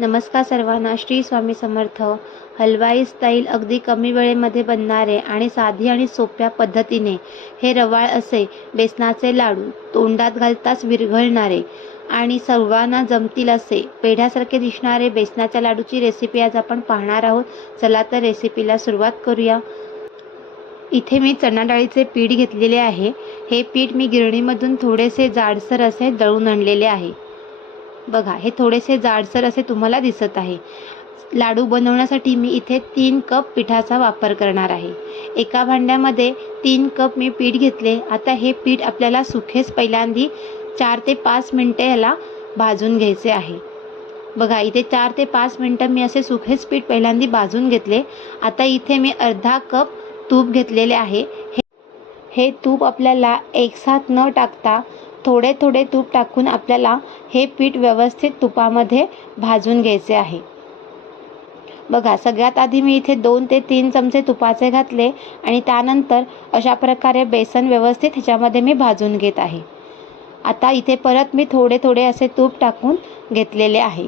नमस्कार सर्वांना श्री स्वामी समर्थ. हलवाई स्टाईल अगदी कमी वेळेमध्ये बनणारे आणि साधी आणि सोप्या पद्धतीने हे रवाळ असे बेसनाचे लाडू तोंडात घालताच विरघळणारे आणि सर्वांना जमतील असे पेढ्यासारखे दिसणारे बेसनाच्या लाडूची रेसिपी आज आपण पाहणार आहोत. चला तर रेसिपीला सुरुवात करूया. इथे मी चणा डाळीचे पीठ घेतलेले आहे. हे पीठ मी गिरणीमधून थोडेसे जाडसर असे दळून आणलेले आहे. बघा हे थोडेसे जाडसर असे तुम्हाला दिसत आहे. लाडू बनवण्यासाठी मी इथे तीन कप पिठाचा वापर करणार आहे. एका भांड्यामध्ये तीन कप मी पीठ घेतले. आता हे पीठ आपल्याला सुखेच पहिल्यांदी चार ते पाच मिनटे ह्याला भाजून घ्यायचे आहे. बघा इथे चार ते पाच मिनटं मी असे सुखेच पीठ पहिल्यांदी भाजून घेतले. आता इथे मी अर्धा कप तूप घेतलेले आहे. हे हे तूप आपल्याला एकसाथ न टाकता थोडे थोडे तूप टाकून आपल्याला हे पीठ व्यवस्थित तुपामध्ये भाजून घ्यायचे आहे. बघा सगळ्यात आधी मी इथे दोन ते तीन चमचे तुपाचे घातले आणि त्यानंतर अशा प्रकारे बेसन व्यवस्थित ह्याच्यामध्ये मी भाजून घेत आहे. आता इथे परत मी थोडे थोडे असे तूप टाकून घेतलेले आहे.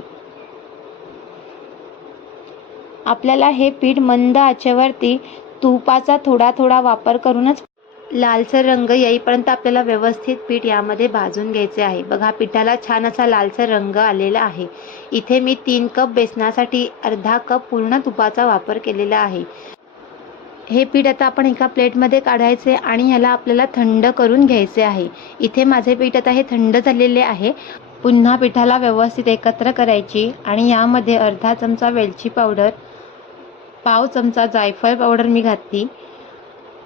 आपल्याला हे पीठ मंद आचेवरती तुपाचा थोडा थोडा वापर करूनच लालसर रंग येईपर्यंत आपल्याला व्यवस्थित पीठ यामध्ये भाजून घ्यायचे आहे. बघा पिठाला छान असा लालसर रंग आलेला आहे. इथे मी तीन कप बेसनासाठी अर्धा कप पूर्ण तुपाचा वापर केलेला आहे. हे पीठ आता आपण एका प्लेटमध्ये काढायचे आणि ह्याला आपल्याला थंड करून घ्यायचे आहे. इथे माझे पीठ आता हे थंड झालेले आहे. पुन्हा पिठाला व्यवस्थित एकत्र करायची आणि यामध्ये अर्धा चमचा वेलची पावडर पाव चमचा जायफळ पावडर मी घातली.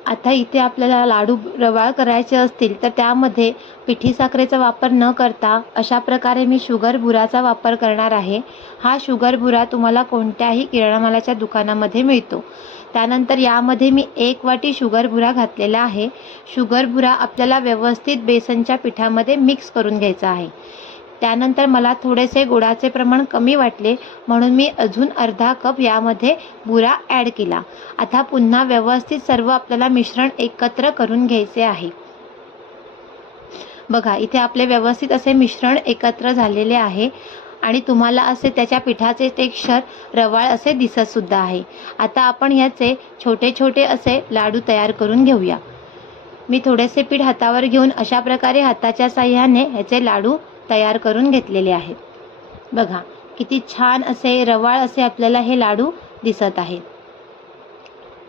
आता इथे आपल्याला लाडू रवाळ करायचे असतील तर त्यामध्ये पिठी साखरेचा वापर न करता अशा प्रकारे मी शुगर बुराचा वापर करणार आहे. हा शुगर बुरा तुम्हाला कोणत्याही किराणा मालाच्या दुकानामध्ये मिळतो. त्यानंतर यामध्ये मी एक वाटी शुगर बुरा घातलेला आहे. शुगर बुरा आपल्याला व्यवस्थित बेसनच्या पिठामध्ये मिक्स करून घ्यायचा आहे. त्यानंतर मला थोडेसे गुळाचे प्रमाण कमी वाटले म्हणून मी अजून अर्धा कप यामध्ये बुरा ॲड केला. आता पुन्हा व्यवस्थित सर्व आपल्याला मिश्रण एकत्र करून घ्यायचे आहे. बघा इथे आपले व्यवस्थित असे मिश्रण एकत्र झालेले आहे आणि तुम्हाला असे त्याच्या पिठाचे टेक्स्चर रवाळ असे दिसतसुद्धा आहे. आता आपण ह्याचे छोटे छोटे असे लाडू तयार करून घेऊया. मी थोडेसे पीठ हातावर घेऊन अशा प्रकारे हाताच्या साह्याने ह्याचे लाडू तयार करून घेतलेले आहेत. बघा किती छान असे रवाळ असे आपल्याला हे लाडू दिसत आहेत.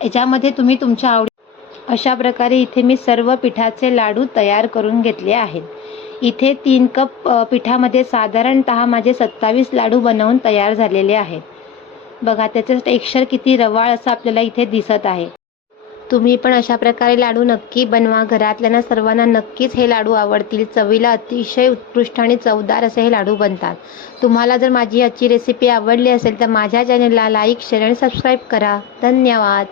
याच्यामध्ये तुम्ही तुमच्या आवडी अशा प्रकारे इथे मी सर्व पिठाचे लाडू तयार करून घेतले आहेत. इथे तीन कप पिठामध्ये साधारणतः माझे सत्तावीस लाडू बनवून तयार झालेले आहेत. बघा त्याचं टेक्स्चर किती रवाळ असं आपल्याला इथे दिसत आहे. तुम्ही पण अशा प्रकारे लाडू नक्की बनवा. घरातल्यांना सर्वांना नक्कीच हे लाडू आवडतील. चवीला अतिशय उत्कृष्ट आणि चवदार असे हे लाडू बनतात. तुम्हाला जर माझी आजची रेसिपी आवडली असेल तर माझ्या चॅनलला लाईक शेअर आणि सबस्क्राईब करा. धन्यवाद.